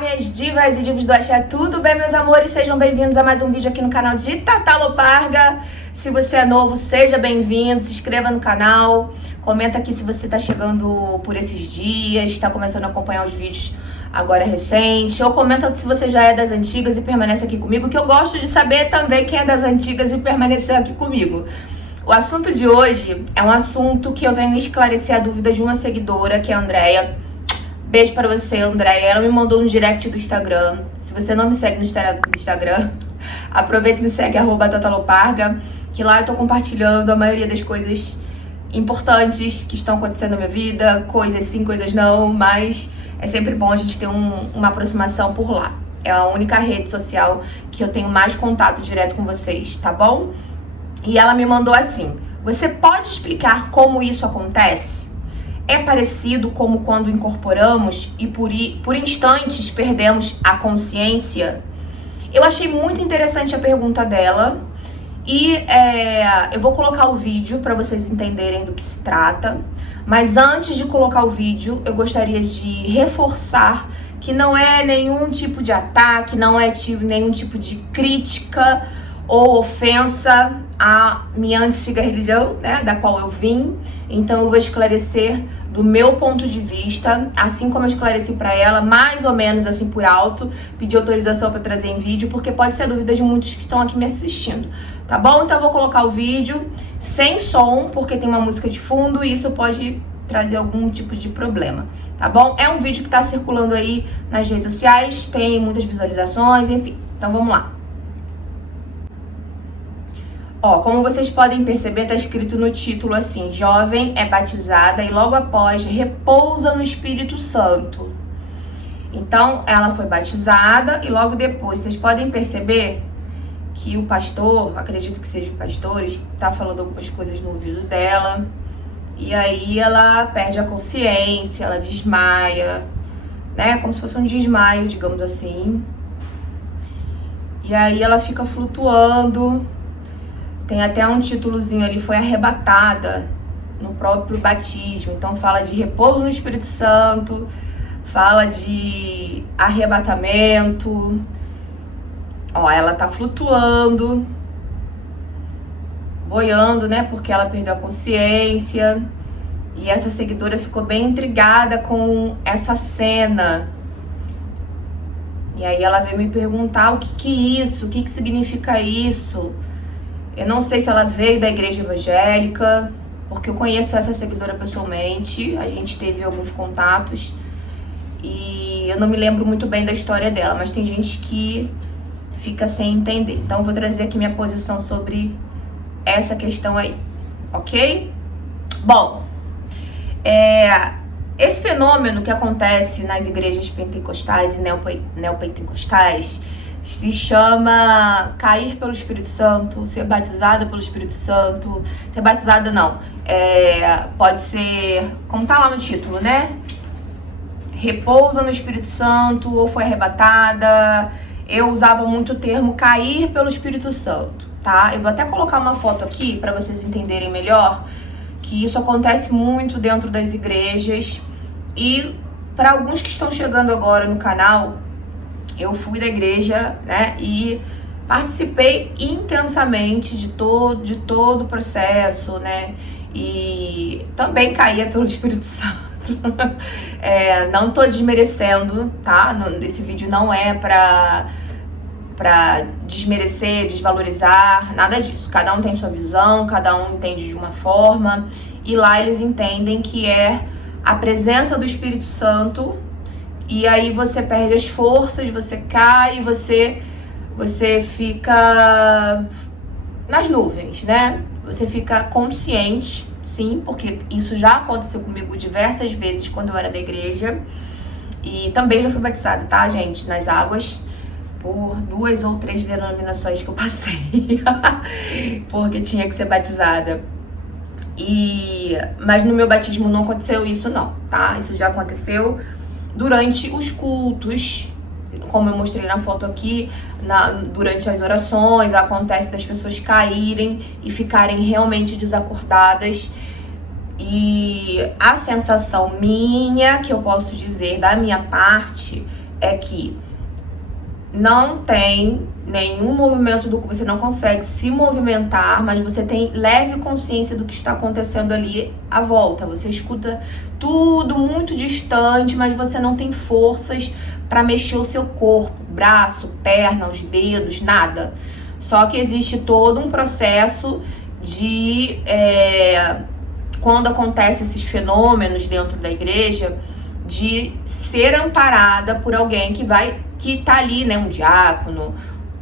minhas divas e divos do axé, tudo bem, meus amores? Sejam bem-vindos a mais um vídeo aqui no canal de Tatá Loparga. Se você é novo, seja bem-vindo, se inscreva no canal, comenta aqui se você tá chegando por esses dias, tá começando a acompanhar os vídeos agora recente, ou comenta se você já é das antigas e permanece aqui comigo, que eu gosto de saber também quem é das antigas e permaneceu aqui comigo. O assunto de hoje é um assunto que eu venho esclarecer a dúvida de uma seguidora, que é a Andréia. Beijo pra você, Andréia. Ela me mandou um direct do Instagram. Se você não me segue no Instagram, aproveita e me segue, @tataloparga, que lá eu tô compartilhando a maioria das coisas importantes que estão acontecendo na minha vida, coisas sim, coisas não, mas é sempre bom a gente ter uma aproximação por lá. É a única rede social que eu tenho mais contato direto com vocês, tá bom? E ela me mandou assim: você pode explicar como isso acontece? É parecido como quando incorporamos e por instantes perdemos a consciência? Eu achei muito interessante a pergunta dela e eu vou colocar o vídeo para vocês entenderem do que se trata. Mas antes de colocar o vídeo, eu gostaria de reforçar que não é nenhum tipo de ataque, não é nenhum tipo de crítica ou ofensa à minha antiga religião, né, da qual eu vim. Então eu vou esclarecer do meu ponto de vista, assim como eu esclareci para ela, mais ou menos assim por alto, pedi autorização para trazer em vídeo, porque pode ser a dúvida de muitos que estão aqui me assistindo, tá bom? Então eu vou colocar o vídeo sem som, porque tem uma música de fundo e isso pode trazer algum tipo de problema, tá bom? É um vídeo que tá circulando aí nas redes sociais, tem muitas visualizações, enfim. Então vamos lá. Ó, como vocês podem perceber, tá escrito no título assim: jovem é batizada e logo após repousa no Espírito Santo. Então, ela foi batizada e logo depois, vocês podem perceber que o pastor, acredito que seja o pastor, está falando algumas coisas no ouvido dela. E aí ela perde a consciência, ela desmaia, né? Como se fosse um desmaio, digamos assim. E aí ela fica flutuando. Tem até um títulozinho ali, foi arrebatada no próprio batismo. Então fala de repouso no Espírito Santo, fala de arrebatamento. Ó, ela tá flutuando, boiando, né? Porque ela perdeu a consciência. E essa seguidora ficou bem intrigada com essa cena. E aí ela veio me perguntar o que é isso, o que significa isso. Eu não sei se ela veio da igreja evangélica, porque eu conheço essa seguidora pessoalmente, a gente teve alguns contatos e eu não me lembro muito bem da história dela, mas tem gente que fica sem entender. Então eu vou trazer aqui minha posição sobre essa questão aí, ok? Bom, esse fenômeno que acontece nas igrejas pentecostais e neopentecostais se chama cair pelo Espírito Santo, ser batizada pelo Espírito Santo. Ser batizada não, pode ser, como tá lá no título, né? Repousa no Espírito Santo ou foi arrebatada. Eu usava muito o termo cair pelo Espírito Santo, tá? Eu vou até colocar uma foto aqui para vocês entenderem melhor que isso acontece muito dentro das igrejas. E para alguns que estão chegando agora no canal, eu fui da igreja, né, e participei intensamente de todo o processo, né, e também caía pelo Espírito Santo. Não tô desmerecendo, tá? Esse vídeo não é pra desmerecer, desvalorizar, nada disso. Cada um tem sua visão, cada um entende de uma forma, e lá eles entendem que é a presença do Espírito Santo. E aí você perde as forças, você cai, você fica nas nuvens, né? Você fica consciente, sim, porque isso já aconteceu comigo diversas vezes quando eu era da igreja. E também já fui batizada, tá, gente? Nas águas, por 2 ou 3 denominações que eu passei. Porque tinha que ser batizada. Mas no meu batismo não aconteceu isso, não, tá? Isso já aconteceu durante os cultos, como eu mostrei na foto aqui, durante as orações, acontece das pessoas caírem e ficarem realmente desacordadas. E a sensação minha, que eu posso dizer da minha parte, é que não tem nenhum movimento você não consegue se movimentar, mas você tem leve consciência do que está acontecendo ali à volta. Você escuta tudo muito distante, mas você não tem forças para mexer o seu corpo, braço, perna, os dedos, nada. Só que existe todo um processo de quando acontecem esses fenômenos dentro da igreja, de ser amparada por alguém que tá ali, né, um diácono,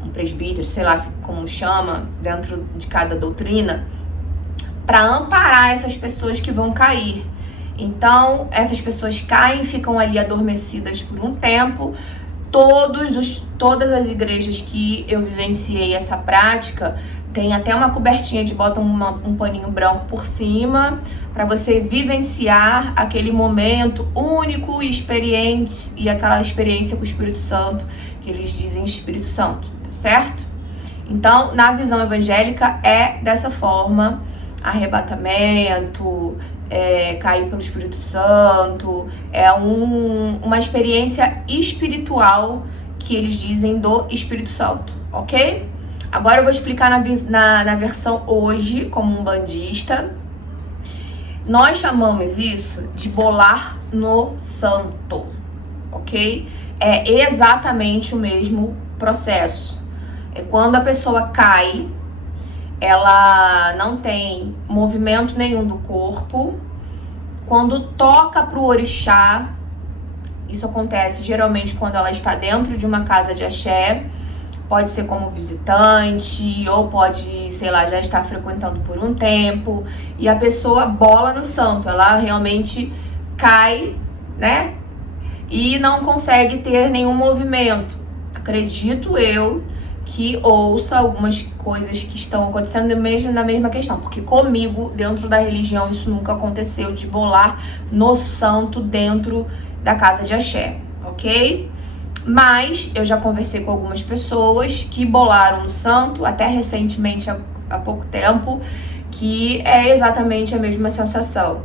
um presbítero, sei lá como chama, dentro de cada doutrina, para amparar essas pessoas que vão cair. Então, essas pessoas caem, ficam ali adormecidas por um tempo. Todas as igrejas que eu vivenciei essa prática, tem até uma cobertinha de bota um paninho branco por cima, para você vivenciar aquele momento único e experiente, e aquela experiência com o Espírito Santo, que eles dizem Espírito Santo, tá certo? Então, na visão evangélica, é dessa forma: arrebatamento, cair pelo Espírito Santo, é uma experiência espiritual que eles dizem do Espírito Santo, ok? Agora eu vou explicar na versão hoje, como um bandista. Nós chamamos isso de bolar no santo, ok? É exatamente o mesmo processo. É quando a pessoa cai, ela não tem movimento nenhum do corpo. Quando toca pro orixá, isso acontece geralmente quando ela está dentro de uma casa de axé, pode ser como visitante, ou pode, sei lá, já estar frequentando por um tempo, e a pessoa bola no santo, ela realmente cai, né? E não consegue ter nenhum movimento. Acredito eu que ouça algumas coisas que estão acontecendo mesmo na mesma questão, porque comigo, dentro da religião, isso nunca aconteceu, de bolar no santo dentro da casa de axé, ok? Mas eu já conversei com algumas pessoas que bolaram no santo, até recentemente, há pouco tempo, que é exatamente a mesma sensação.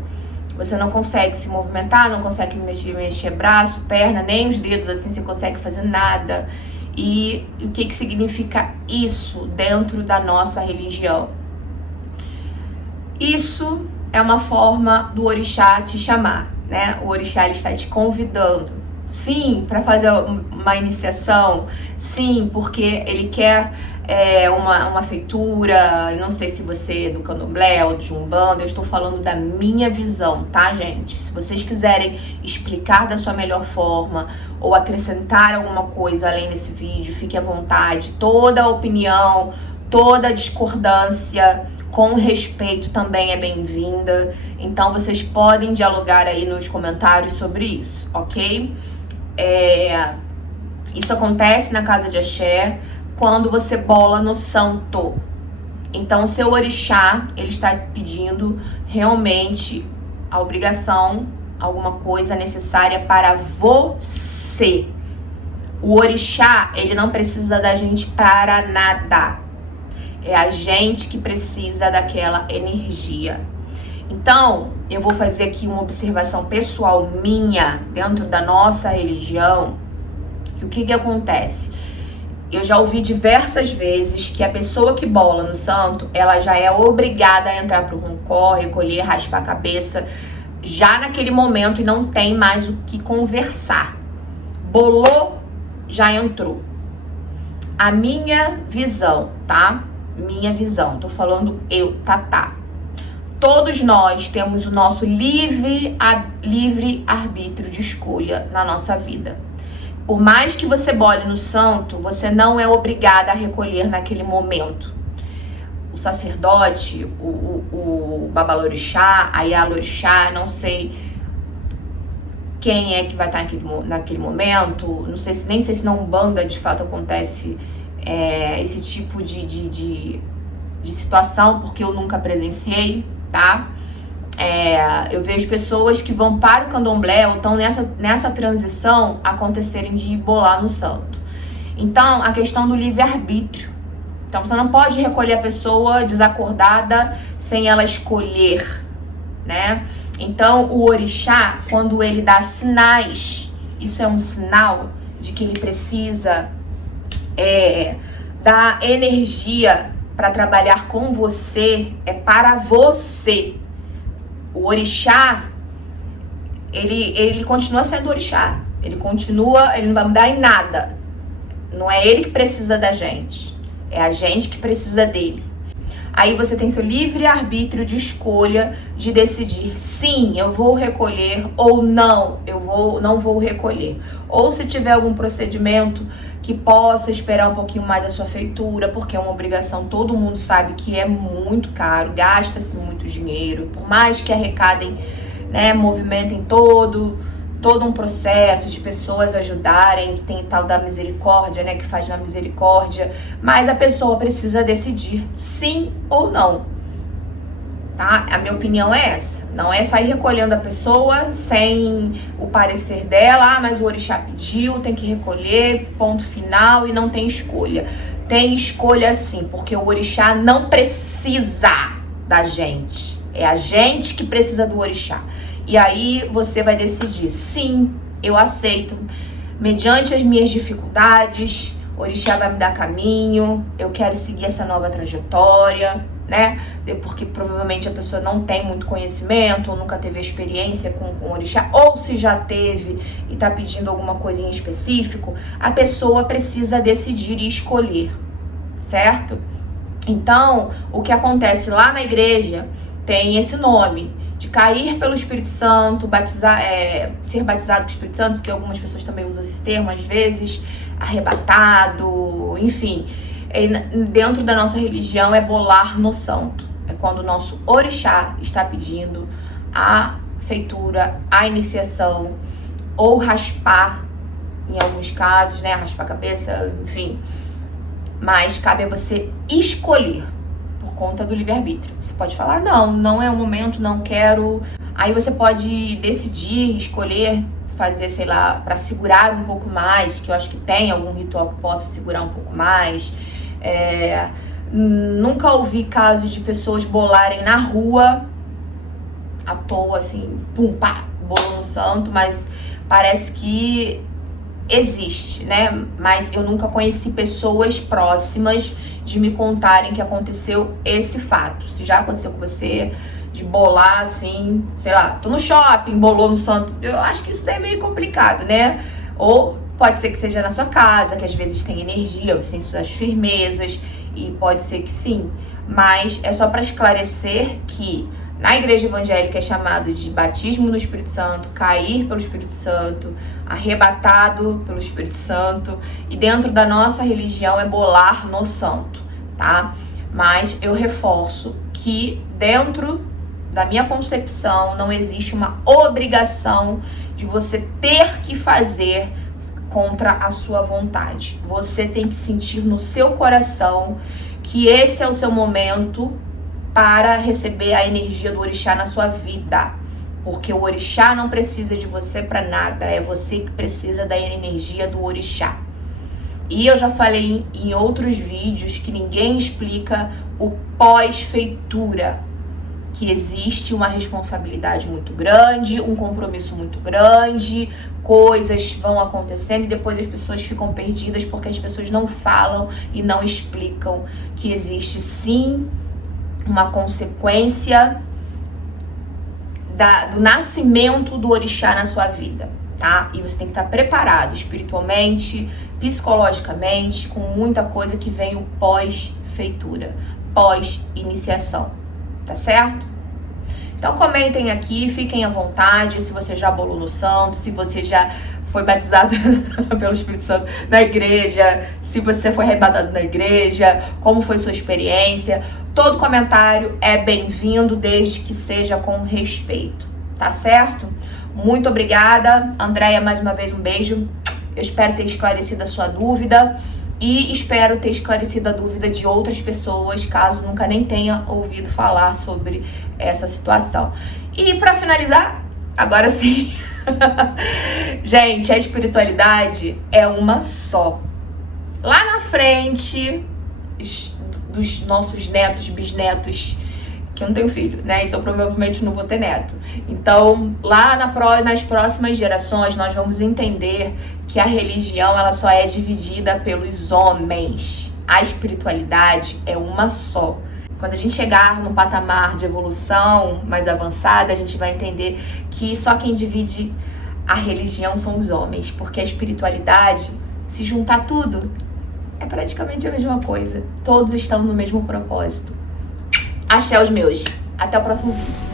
Você não consegue se movimentar, não consegue mexer braço, perna, nem os dedos, assim, você consegue fazer nada. E o que significa isso dentro da nossa religião? Isso é uma forma do orixá te chamar, né? O orixá, ele está te convidando. Sim, para fazer uma iniciação. Sim, porque ele quer uma feitura. Eu não sei se você é do candomblé ou de umbanda. Eu estou falando da minha visão, tá, gente? Se vocês quiserem explicar da sua melhor forma ou acrescentar alguma coisa além desse vídeo, fique à vontade. Toda opinião, toda discordância com respeito também é bem-vinda. Então vocês podem dialogar aí nos comentários sobre isso, ok? Isso acontece na casa de axé quando você bola no santo. Então o seu orixá, ele está pedindo realmente a obrigação, alguma coisa necessária para você. O orixá, ele não precisa da gente para nada. É a gente que precisa daquela energia. Então, eu vou fazer aqui uma observação pessoal minha, dentro da nossa religião, que o que acontece? Eu já ouvi diversas vezes que a pessoa que bola no santo, ela já é obrigada a entrar pro roncó, recolher, raspar a cabeça, já naquele momento, e não tem mais o que conversar. Bolou, já entrou. A minha visão, tá? Minha visão, tô falando eu, Tatá. Todos nós temos o nosso livre arbítrio de escolha na nossa vida. Por mais que você bole no santo, você não é obrigada a recolher naquele momento. O sacerdote, o babalorixá, a Yalorixá, não sei quem é que vai estar naquele momento, não sei, nem sei se na Umbanda de fato acontece esse tipo de situação, porque eu nunca presenciei, tá? Eu vejo pessoas que vão para o candomblé ou estão nessa transição acontecerem de bolar no santo. Então, a questão do livre-arbítrio. Então, você não pode recolher a pessoa desacordada sem ela escolher, né? Então, o orixá, quando ele dá sinais, isso é um sinal de que ele precisa da energia para trabalhar com você, é para você. O orixá, ele continua sendo orixá. Ele não vai mudar em nada. Não é ele que precisa da gente. É a gente que precisa dele. Aí você tem seu livre-arbítrio de escolha de decidir, sim, eu vou recolher, ou não, não vou recolher. Ou se tiver algum procedimento que possa esperar um pouquinho mais a sua feitura, porque é uma obrigação, todo mundo sabe que é muito caro, gasta-se muito dinheiro, por mais que arrecadem, né, movimentem todo um processo de pessoas ajudarem, que tem tal da misericórdia, né, que faz na misericórdia, mas a pessoa precisa decidir sim ou não, tá? A minha opinião é essa, não é sair recolhendo a pessoa sem o parecer dela, mas o orixá pediu, tem que recolher, ponto final, e não tem escolha. Tem escolha sim, porque o orixá não precisa da gente, é a gente que precisa do orixá. E aí você vai decidir, sim, eu aceito, mediante as minhas dificuldades, o orixá vai me dar caminho, eu quero seguir essa nova trajetória, né? Porque provavelmente a pessoa não tem muito conhecimento, ou nunca teve experiência com o orixá, ou se já teve e tá pedindo alguma coisa em específico, a pessoa precisa decidir e escolher, certo? Então, o que acontece lá na igreja tem esse nome, de cair pelo Espírito Santo, ser batizado com o Espírito Santo, porque algumas pessoas também usam esse termo às vezes, arrebatado, enfim. Dentro da nossa religião é bolar no santo. É quando o nosso orixá está pedindo a feitura, a iniciação, ou raspar, em alguns casos, né, raspar a cabeça, enfim. Mas cabe a você escolher. Por conta do livre-arbítrio. Você pode falar, não é o momento, não quero. Aí você pode decidir, escolher, fazer, sei lá, para segurar um pouco mais, que eu acho que tem algum ritual que possa segurar um pouco mais. Nunca ouvi casos de pessoas bolarem na rua, à toa, assim, pum, pá, bolo no santo, mas parece que existe, né? Mas eu nunca conheci pessoas próximas de me contarem que aconteceu esse fato. Se já aconteceu com você, de bolar assim, sei lá, tô no shopping, bolou no santo, eu acho que isso daí é meio complicado, né? Ou pode ser que seja na sua casa, que às vezes tem energia, você tem suas firmezas, e pode ser que sim. Mas é só para esclarecer que na igreja evangélica é chamado de batismo no Espírito Santo, cair pelo Espírito Santo, arrebatado pelo Espírito Santo, e dentro da nossa religião é bolar no santo, tá? Mas eu reforço que dentro da minha concepção não existe uma obrigação de você ter que fazer contra a sua vontade. Você tem que sentir no seu coração que esse é o seu momento para receber a energia do orixá na sua vida. Porque o orixá não precisa de você para nada, é você que precisa da energia do orixá. E eu já falei em outros vídeos que ninguém explica o pós-feitura, que existe uma responsabilidade muito grande, um compromisso muito grande, coisas vão acontecendo e depois as pessoas ficam perdidas porque as pessoas não falam e não explicam que existe sim uma consequência do nascimento do orixá na sua vida, tá? E você tem que estar preparado espiritualmente, psicologicamente, com muita coisa que vem o pós-feitura, pós-iniciação, tá certo? Então comentem aqui, fiquem à vontade, se você já bolou no santo, se você já foi batizado pelo Espírito Santo na igreja, se você foi arrebatado na igreja, como foi sua experiência. Todo comentário é bem-vindo, desde que seja com respeito, tá certo? Muito obrigada, Andréia, mais uma vez um beijo. Eu espero ter esclarecido a sua dúvida e espero ter esclarecido a dúvida de outras pessoas, caso nunca nem tenha ouvido falar sobre essa situação. E para finalizar, agora sim, gente, a espiritualidade é uma só. Lá na frente, dos nossos netos, bisnetos, que eu não tenho filho, né? Então provavelmente não vou ter neto. Então lá nas próximas gerações nós vamos entender que a religião ela só é dividida pelos homens. A espiritualidade é uma só. Quando a gente chegar num patamar de evolução mais avançada, a gente vai entender que só quem divide a religião são os homens, porque a espiritualidade, se juntar tudo, é praticamente a mesma coisa. Todos estão no mesmo propósito. Axé os meus. Até o próximo vídeo.